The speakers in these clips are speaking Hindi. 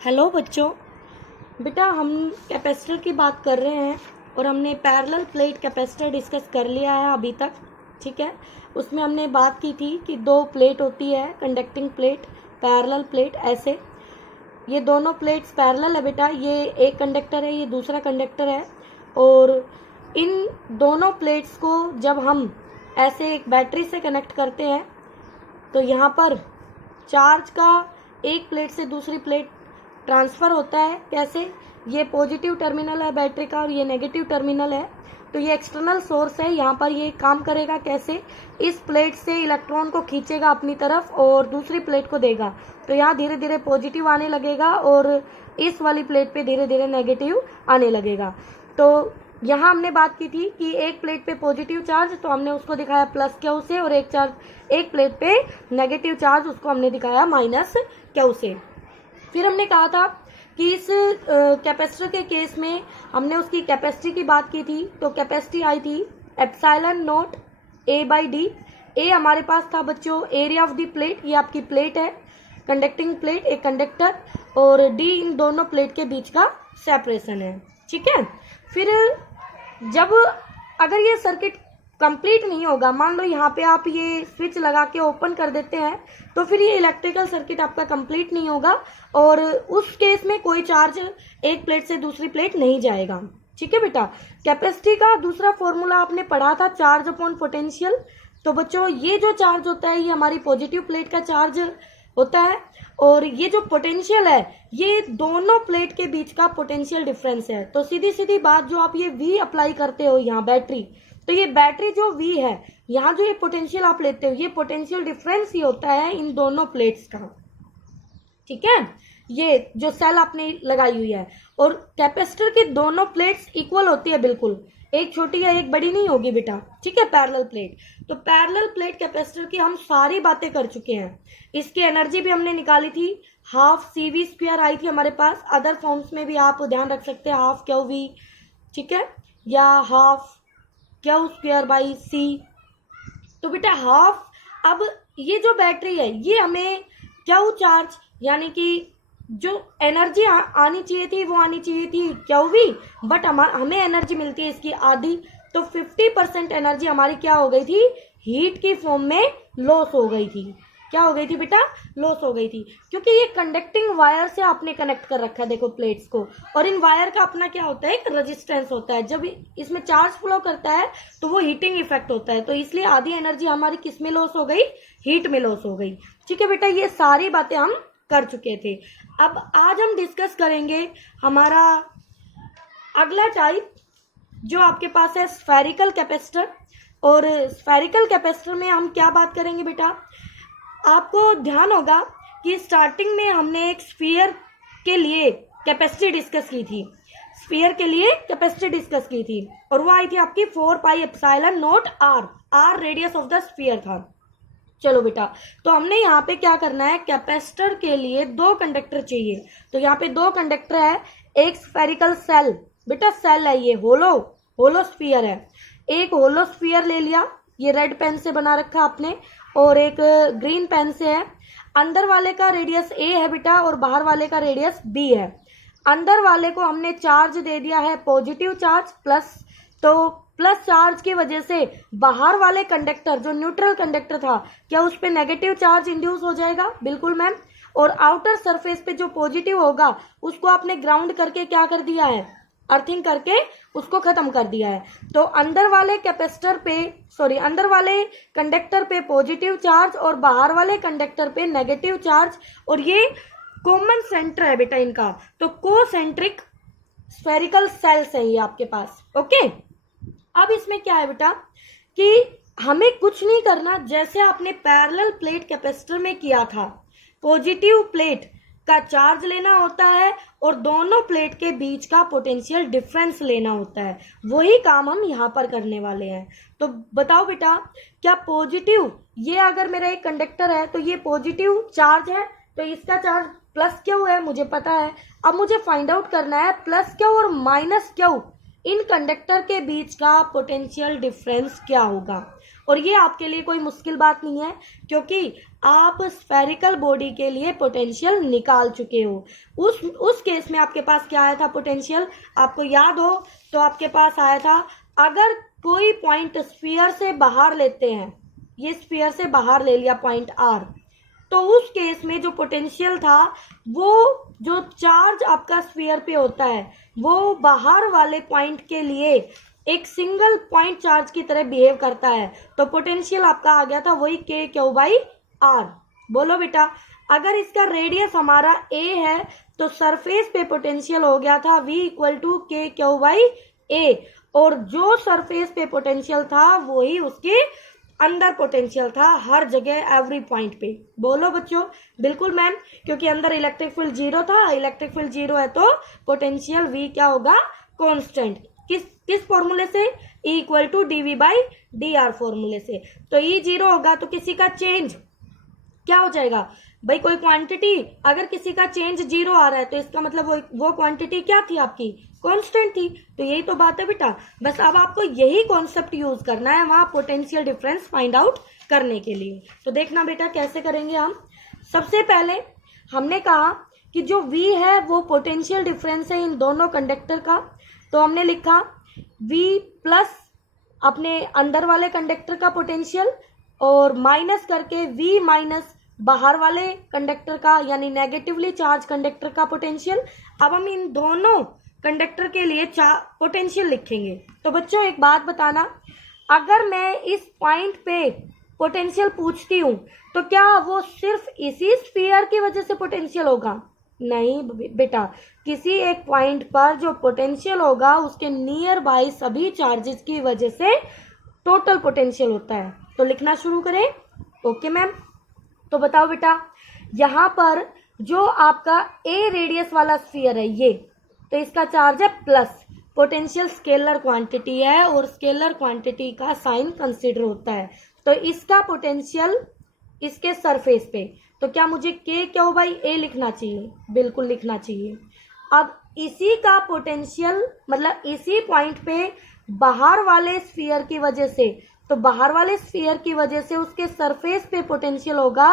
हेलो बच्चों, बेटा हम कैपेसिटर की बात कर रहे हैं और हमने पैरेलल प्लेट कैपेसिटर डिस्कस कर लिया है अभी तक। ठीक है, उसमें हमने बात की थी कि दो प्लेट होती है, कंडक्टिंग प्लेट, पैरेलल प्लेट। ऐसे ये दोनों प्लेट्स पैरेलल है बेटा, ये एक कंडक्टर है, ये दूसरा कंडक्टर है। और इन दोनों प्लेट्स को जब हम ऐसे एक बैटरी से कनेक्ट करते हैं तो यहाँ पर चार्ज का एक प्लेट से दूसरी प्लेट ट्रांसफ़र होता है। कैसे? ये पॉजिटिव टर्मिनल है बैटरी का और ये नेगेटिव टर्मिनल है, तो ये एक्सटर्नल सोर्स है। यहाँ पर ये काम करेगा कैसे? इस प्लेट से इलेक्ट्रॉन को खींचेगा अपनी तरफ और दूसरी प्लेट को देगा, तो यहाँ धीरे धीरे पॉजिटिव आने लगेगा और इस वाली प्लेट पे धीरे धीरे नेगेटिव आने लगेगा। तो यहाँ हमने बात की थी कि एक प्लेट पे पॉजिटिव चार्ज, तो हमने उसको दिखाया प्लस क्यू से, और एक प्लेट पे नेगेटिव चार्ज, उसको हमने दिखाया माइनस क्यू से। फिर हमने कहा था कि इस कैपेसिटर के केस में हमने उसकी कैपेसिटी की बात की थी, तो कैपेसिटी आई थी epsilon not A by D. A हमारे पास था बच्चों एरिया ऑफ द प्लेट, ये आपकी प्लेट है, कंडक्टिंग प्लेट, एक कंडक्टर, और डी इन दोनों प्लेट के बीच का सेपरेशन है। ठीक है, फिर जब अगर ये सर्किट कंप्लीट नहीं होगा, मान लो यहाँ पे आप ये स्विच लगा के ओपन कर देते हैं, तो फिर ये इलेक्ट्रिकल सर्किट आपका कंप्लीट नहीं होगा और उस केस में कोई चार्ज एक प्लेट से दूसरी प्लेट नहीं जाएगा। ठीक है बेटा, कैपेसिटी का दूसरा फॉर्मूला आपने पढ़ा था, चार्ज अपॉन पोटेंशियल। तो बच्चों ये जो चार्ज होता है ये हमारी पॉजिटिव प्लेट का चार्ज होता है, और ये जो पोटेंशियल है ये दोनों प्लेट के बीच का पोटेंशियल डिफरेंस है। तो सीधी सीधी बात, जो आप ये V अप्लाई करते हो यहाँ बैटरी, तो ये बैटरी जो V है, यहाँ जो ये पोटेंशियल आप लेते हो, ये पोटेंशियल डिफरेंस ही होता है इन दोनों प्लेट्स का। ठीक है, ये जो सेल आपने लगाई हुई है, और कैपेसिटर की दोनों प्लेट्स इक्वल होती है बिल्कुल, एक छोटी या एक बड़ी नहीं होगी बेटा। ठीक है, पैरेलल प्लेट। तो पैरेलल प्लेट कैपेसिटर की हम सारी बातें कर चुके हैं। इसकी एनर्जी भी हमने निकाली थी, हाफ CV स्क्वायर आई थी हमारे पास। अदर फॉर्म्स में भी आप ध्यान रख सकते हैं, हाफ QV, ठीक है, या half Q square by C। तो बेटा हाफ, अब ये जो बैटरी है ये हमें क्यू चार्ज, यानी कि जो एनर्जी आनी चाहिए थी वो आनी चाहिए थी QV, बट हमें एनर्जी मिलती है इसकी आधी। तो 50% एनर्जी हमारी क्या हो गई थी? हीट की फॉर्म में लॉस हो गई थी। क्या हो गई थी बेटा? लॉस हो गई थी, क्योंकि ये कंडक्टिंग वायर से आपने कनेक्ट कर रखा है, देखो प्लेट्स को, और इन वायर का अपना क्या होता है? एक रेजिस्टेंस होता है। जब इसमें चार्ज फ्लो करता है तो वो हीटिंग इफेक्ट होता है, तो इसलिए आधी एनर्जी हमारी किस में लॉस हो गई? हीट में लॉस हो गई। ठीक है बेटा, ये सारी बातें हम कर चुके थे। अब आज हम डिस्कस करेंगे हमारा अगला टाइप, जो आपके पास है स्फेरिकल कैपेसिटर। और स्फेरिकल कैपेसिटर में हम क्या बात करेंगे बेटा? आपको ध्यान होगा कि स्टार्टिंग में हमने एक स्फीयर के लिए कैपेसिटी डिस्कस की थी, स्फीयर के लिए कैपेसिटी डिस्कस की थी, और वो आई थी आपकी 4 pi epsilon not R radius of the sphere था। चलो बेटा, तो हमने यहाँ पे क्या करना है? कैपेसिटर के लिए दो कंडक्टर चाहिए, तो यहाँ पे दो कंडक्टर है, एक स्फेरिकल सेल, बेटा सेल है ये, होलो स्फीयर है। एक होलो स्फीयर ले लिया, ये रेड पेन से बना रखा आपने, और एक ग्रीन पेन से है। अंदर वाले का रेडियस A है बेटा, और बाहर वाले का रेडियस B है। अंदर वाले को हमने चार्ज दे दिया है पॉजिटिव चार्ज प्लस, तो प्लस चार्ज की वजह से बाहर वाले कंडक्टर, जो न्यूट्रल कंडक्टर था, क्या उस पे नेगेटिव चार्ज इंड्यूस हो जाएगा? बिल्कुल मैम। और आउटर सरफेस पे जो पॉजिटिव होगा उसको आपने ग्राउंड करके क्या कर दिया है? अर्थिंग करके उसको खत्म कर दिया है। तो अंदर वाले अंदर वाले कंडक्टर पे पॉजिटिव चार्ज और बाहर वाले कंडक्टर पे नेगेटिव चार्ज, और ये कॉमन सेंटर है बेटा इनका, तो कोसेंट्रिक स्फेरिकल सेल्स है ये आपके पास। ओके, अब इसमें क्या है बेटा कि हमें कुछ नहीं करना, जैसे आपने पैरेलल प्लेट कैपेसिटर में किया था, पॉजिटिव प्लेट का चार्ज लेना होता है और दोनों प्लेट के बीच का पोटेंशियल डिफरेंस लेना होता है, वही काम हम यहाँ पर करने वाले हैं। तो बताओ बेटा, क्या पॉजिटिव, ये अगर मेरा एक कंडक्टर है तो ये पॉजिटिव चार्ज है, तो इसका चार्ज प्लस क्यू है, मुझे पता है। अब मुझे फाइंड आउट करना है प्लस क्यू और माइनस क्यू, इन कंडक्टर के बीच का पोटेंशियल डिफरेंस क्या होगा। और ये आपके लिए कोई मुश्किल बात नहीं है, क्योंकि आप स्फेरिकल बॉडी के लिए पोटेंशियल निकाल चुके हो। उस केस में आपके पास क्या आया था पोटेंशियल, आपको याद हो तो आपके पास आया था, अगर कोई पॉइंट स्फीयर से बाहर लेते हैं, ये स्फीयर से बाहर ले लिया पॉइंट आर, तो उस केस में जो पोटेंशियल था, वो जो चार्ज आपका स्फीयर पे होता है वो बाहर वाले पॉइंट के लिए एक सिंगल पॉइंट चार्ज की तरह बिहेव करता है। तो पोटेंशियल आपका आ गया था वही के क्यू बाई आर। बोलो बेटा, अगर इसका रेडियस हमारा ए है तो सरफेस पे पोटेंशियल हो गया था v इक्वल टू के क्यू बाई ए, और जो सरफेस पे पोटेंशियल था वही उसके अंदर पोटेंशियल था, हर जगह एवरी पॉइंट पे। बोलो बच्चों, बिल्कुल मैम, क्योंकि अंदर इलेक्ट्रिक फील्ड जीरो था, इलेक्ट्रिक फील्ड जीरो है तो पोटेंशियल v क्या होगा, कांस्टेंट। किस फॉर्मूले से, E equal to D by D R फॉर्मूले से। तो E जीरो होगा तो किसी का चेंज क्या हो जाएगा भाई, कोई क्वांटिटी अगर किसी का चेंज जीरो आ रहा है तो इसका मतलब वो क्वांटिटी क्या थी आपकी, कांस्टेंट थी। तो यही तो बात है बेटा, बस अब आपको यही कॉन्सेप्ट यूज करना है वहां पोटेंशियल डिफरेंस फाइंड आउट करने के लिए। तो देखना बेटा कैसे करेंगे हम। सबसे पहले हमने कहा कि जो V है वो पोटेंशियल डिफरेंस है इन दोनों कंडक्टर का, तो हमने लिखा V प्लस अपने अंदर वाले कंडक्टर का पोटेंशियल और माइनस करके V माइनस बाहर वाले कंडक्टर का यानी नेगेटिवली चार्ज कंडक्टर का पोटेंशियल। अब हम इन दोनों कंडक्टर के लिए पोटेंशियल लिखेंगे। तो बच्चों एक बात बताना, अगर मैं इस पॉइंट पे पोटेंशियल पूछती हूँ तो क्या वो सिर्फ इसी स्फीयर की वजह से पोटेंशियल होगा, नहीं बेटा, किसी एक पॉइंट पर जो पोटेंशियल होगा उसके नियर बाय सभी चार्जेस की वजह से टोटल पोटेंशियल होता है। तो लिखना शुरू करें। ओके मैम, तो बताओ बेटा, यहाँ पर जो आपका ए रेडियस वाला स्फीयर है ये, तो इसका चार्ज है प्लस, पोटेंशियल स्केलर क्वांटिटी है और स्केलर क्वांटिटी का साइन कंसीडर होता है। तो इसका पोटेंशियल इसके सरफेस पे, तो क्या मुझे के क्यू बाई ए लिखना चाहिए, बिल्कुल लिखना चाहिए। अब इसी का पोटेंशियल मतलब इसी पॉइंट पे बाहर वाले स्फीयर की वजह से, तो बाहर वाले स्फीयर की वजह से उसके सरफेस पे पोटेंशियल होगा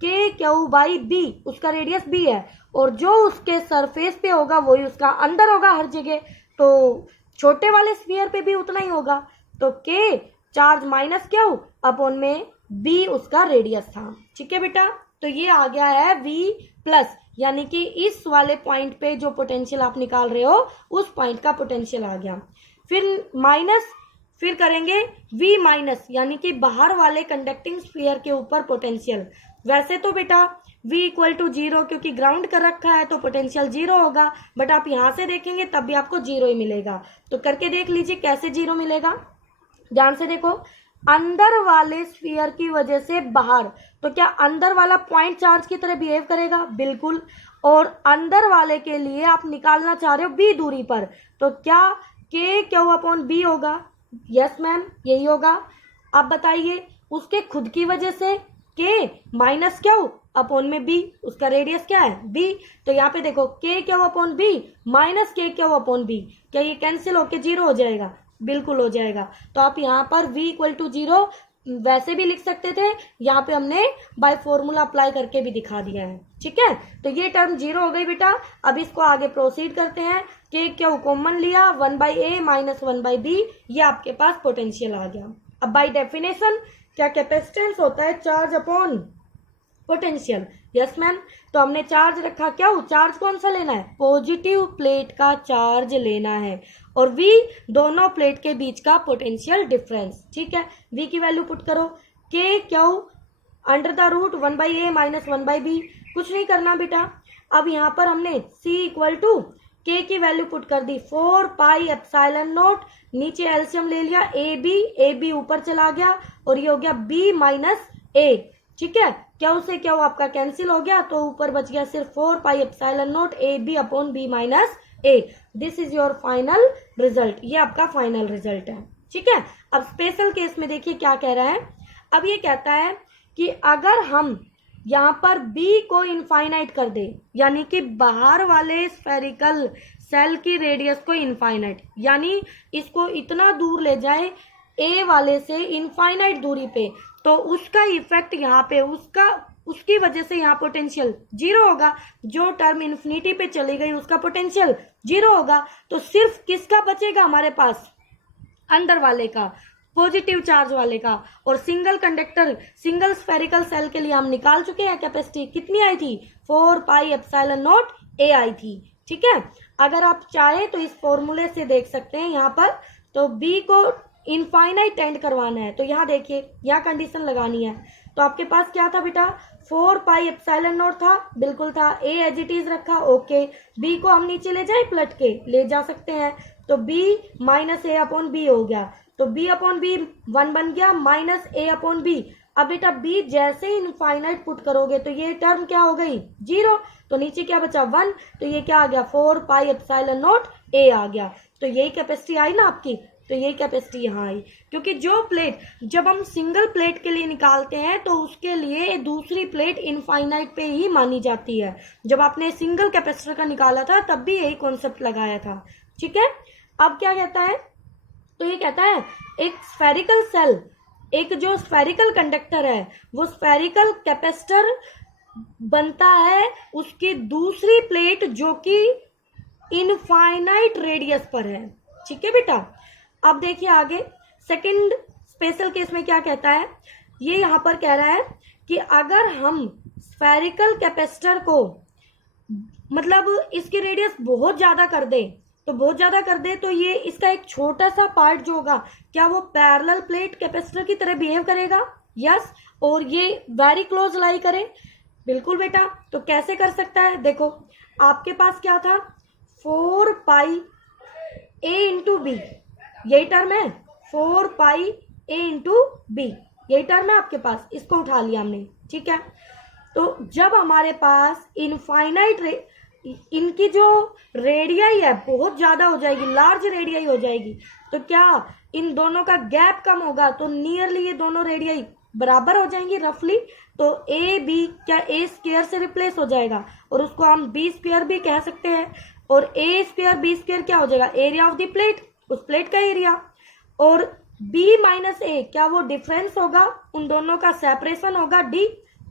के क्यू बाई बी, उसका रेडियस बी है, और जो उसके सरफेस पे होगा वही उसका अंदर होगा हर जगह, तो छोटे वाले स्फीयर पे भी उतना ही होगा। तो के चार्ज माइनस क्यू अपॉन में बी उसका रेडियस था। ठीक है बेटा, तो ये आ गया है V प्लस, यानी कि इस वाले पॉइंट पे जो पोटेंशियल आप निकाल रहे हो उस पॉइंट का पोटेंशियल आ गया। फिर माइनस, फिर करेंगे V माइनस, यानी कि बाहर वाले कंडक्टिंग स्फीयर के ऊपर पोटेंशियल। वैसे तो बेटा V इक्वल टू जीरो, क्योंकि ग्राउंड कर रखा है तो पोटेंशियल जीरो होगा, बट आप यहाँ से देखेंगे तब भी आपको जीरो ही मिलेगा। तो करके देख लीजिए कैसे जीरो मिलेगा, ध्यान से देखो। अंदर वाले स्फीयर की वजह से बाहर, तो क्या अंदर वाला पॉइंट चार्ज की तरह बिहेव करेगा, बिल्कुल। और अंदर वाले के लिए आप निकालना चाह रहे हो बी दूरी पर, तो क्या के क्यू अपॉन बी होगा, यस मैम यही होगा। अब बताइए उसके खुद की वजह से के माइनस क्यू अपॉन में बी, उसका रेडियस क्या है बी, तो यहाँ पे देखो के क्यू अपॉन बी माइनस के क्यू अपॉन बी, क्या ये कैंसिल होके जीरो हो जाएगा, बिल्कुल हो जाएगा। तो आप यहाँ पर v इक्वल टू जीरो वैसे भी लिख सकते थे, यहाँ पे हमने बाय फॉर्मूला अप्लाई करके भी दिखा दिया है। ठीक है, तो ये टर्म जीरो हो गई बेटा। अब इसको आगे प्रोसीड करते हैं। के क्यू कॉमन लिया, 1/a माइनस 1/b, ये आपके पास पोटेंशियल आ गया। अब बाय डेफिनेशन क्या कैपेसिटेंस होता है charge upon potential, yes ma'am. तो हमने चार्ज रखा, क्या हो चार्ज कौन सा लेना है, पॉजिटिव प्लेट का चार्ज लेना है, और V दोनों प्लेट के बीच का पोटेंशियल डिफरेंस। ठीक है, V की वैल्यू पुट करो, K Q under the root 1/a minus 1/b, कुछ नहीं करना बेटा। अब यहाँ पर हमने C इक्वल टू के की वैल्यू पुट कर दी 4 पाई एप्सिलॉन नॉट, नीचे एलसीएम ले लिया ए बी ऊपर चला गया और ये हो गया B माइनस ए। ठीक है, क्यू से क्यू आपका कैंसिल हो गया तो ऊपर बच गया सिर्फ 4 pi epsilon not A B upon B minus A. This is your final result, ये आपका फाइनल रिजल्ट है। ठीक है, अब स्पेशल केस में देखिए क्या कह रहा है। अब ये कहता है कि अगर हम यहाँ पर B को इनफाइनाइट कर दे, यानी कि बाहर वाले स्फेरिकल सेल की रेडियस को इनफाइनाइट, यानी इसको इतना दूर ले जाए ए वाले से इनफाइनाइट दूरी पे, तो उसका इफेक्ट यहाँ पे उसकी वजह से यहाँ पोटेंशियल जीरो होगा। जो टर्म इन्फिनिटी पे चली गई उसका पोटेंशियल जीरो होगा। तो सिर्फ किसका बचेगा हमारे पास, अंदर वाले का, पॉजिटिव चार्ज वाले का। और single conductor single spherical shell के लिए हम निकाल चुके हैं कैपेसिटी कितनी आई थी, 4 पाई एप्सिलॉन नॉट ए आई थी। ठीक है, अगर आप चाहे तो इस फॉर्मूले से देख सकते हैं यहाँ पर। तो बी को इनफाइनाइट एंड करवाना है, तो यहाँ देखिए यहाँ कंडीशन लगानी है। तो आपके पास क्या था बेटा, 4 पाई एप्सिलॉन नॉट था, बिल्कुल था। ए एज इट इज रखा, ओके। बी को हम नीचे ले जाए, पलट के ले जा सकते हैं। तो बी माइनस ए अपॉन बी हो गया। तो बी अपॉन बी 1 बन गया, माइनस ए अपॉन बी। अब बेटा बी जैसे ही इनफाइनाइट पुट करोगे तो ये टर्म क्या हो गई, जीरो। तो नीचे क्या बचा, 1। तो ये क्या आ गया, 4 पाई एप्सिलॉन नॉट ए आ गया। तो यही कैपेसिटी आई ना आपकी। तो यही कैपेसिटी यहाँ आई, क्योंकि जो प्लेट जब हम सिंगल प्लेट के लिए निकालते हैं तो उसके लिए दूसरी प्लेट इनफाइनाइट पे ही मानी जाती है। जब आपने सिंगल कैपेसिटर का निकाला था तब भी यही कॉन्सेप्ट लगाया था। ठीक है, अब क्या कहता है, तो ये कहता है एक स्फेरिकल सेल, एक जो स्फेरिकल कंडक्टर है वो स्फेरिकल कैपेसिटर बनता है उसकी दूसरी प्लेट जो कि इनफाइनाइट रेडियस पर है। ठीक है बेटा, अब देखिए आगे सेकंड स्पेशल केस में क्या कहता है, ये यहाँ पर कह रहा है कि अगर हम स्फेरिकल कैपेसिटर को मतलब इसकी रेडियस बहुत ज्यादा कर दें, तो बहुत ज्यादा कर दे तो ये इसका एक छोटा सा पार्ट जो होगा क्या वो पैरेलल प्लेट कैपेसिटर की तरह बिहेव करेगा, यस। और ये वेरी क्लोज लाई करे, बिल्कुल बेटा। तो कैसे कर सकता है, देखो आपके पास क्या था, 4 पाई ए इंटू बी, यही टर्म है, 4 पाई ए इंटू बी, यही टर्म है आपके पास, इसको उठा लिया हमने। ठीक है, तो जब हमारे पास इनफाइनाइट इनकी जो रेडियाई है बहुत ज्यादा हो जाएगी, लार्ज रेडियाई हो जाएगी, तो क्या इन दोनों का गैप कम होगा, तो नियरली ये दोनों रेडियाई बराबर हो जाएंगी रफली। तो ए बी क्या ए स्क्वायर से रिप्लेस हो जाएगा और उसको हम बी स्क्वायर भी कह सकते हैं। और ए स्क्वायर बी स्क्वायर क्या हो जाएगा, एरिया ऑफ द प्लेट, उस प्लेट का एरिया। और बी माइनस ए क्या वो डिफरेंस होगा, उन दोनों का सेपरेशन होगा, डी,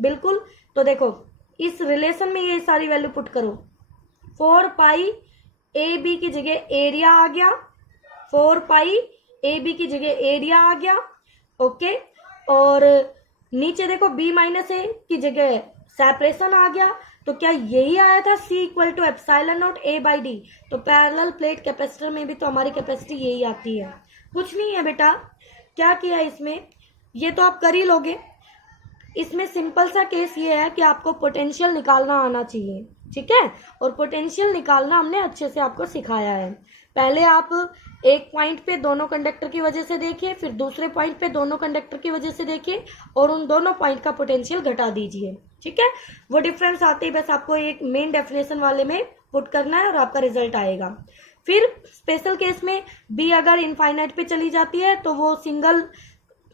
बिल्कुल। तो देखो इस रिलेशन में ये सारी वैल्यू पुट करो, 4 पाई ए बी की जगह एरिया आ गया, 4 पाई ए बी की जगह एरिया आ गया, ओके। और नीचे देखो बी माइनस ए की जगह सेपरेशन आ गया। तो क्या यही आया था C equal to epsilon not A by D. तो पैरेलल प्लेट कैपेसिटर में भी तो हमारी कैपेसिटी यही आती है, कुछ नहीं है बेटा। क्या किया इसमें, ये तो आप कर ही लोगे। इसमें सिंपल सा केस ये है कि आपको पोटेंशियल निकालना आना चाहिए, ठीक है। और पोटेंशियल निकालना हमने अच्छे से आपको सिखाया है। पहले आप एक पॉइंट पे दोनों कंडक्टर की वजह से देखिए, फिर दूसरे पॉइंट पे दोनों कंडक्टर की वजह से देखिए और उन दोनों पॉइंट का पोटेंशियल घटा दीजिए, ठीक है। वो डिफरेंस आते ही बस आपको एक मेन डेफिनेशन वाले में पुट करना है और आपका रिजल्ट आएगा। फिर स्पेशल केस में बी अगर इनफाइनाइट पे चली जाती है तो वो सिंगल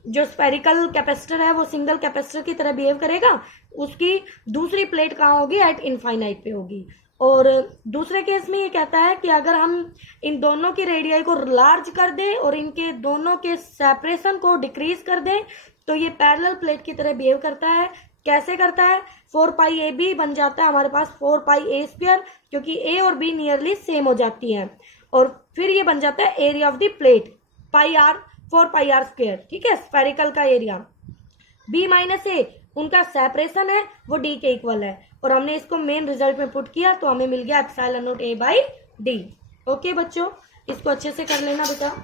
जो स्फेरिकल कैपेसिटर है वो सिंगल कैपेसिटर की तरह बिहेव करेगा, उसकी दूसरी प्लेट कहाँ होगी, एट इनफाइनाइट पे होगी। और दूसरे केस में ये कहता है कि अगर हम इन दोनों की रेडियाई को लार्ज कर दें और इनके दोनों के सेपरेशन को डिक्रीज कर दें तो ये पैरेलल प्लेट की तरह बिहेव करता है। कैसे करता है, 4 पाई ए बी बन जाता है हमारे पास 4 पाई ए स्क्वायर, क्योंकि ए और बी नियरली सेम हो जाती है। और फिर ये बन जाता है area of the plate, pi R, 4 pi R square, ठीक है, स्फेरिकल का एरिया। बी माइनस ए उनका सेपरेशन है वो डी के इक्वल है और हमने इसको मेन रिजल्ट में पुट किया तो हमें मिल गया epsilon not A by D. Okay बच्चों, इसको अच्छे से कर लेना बेटा।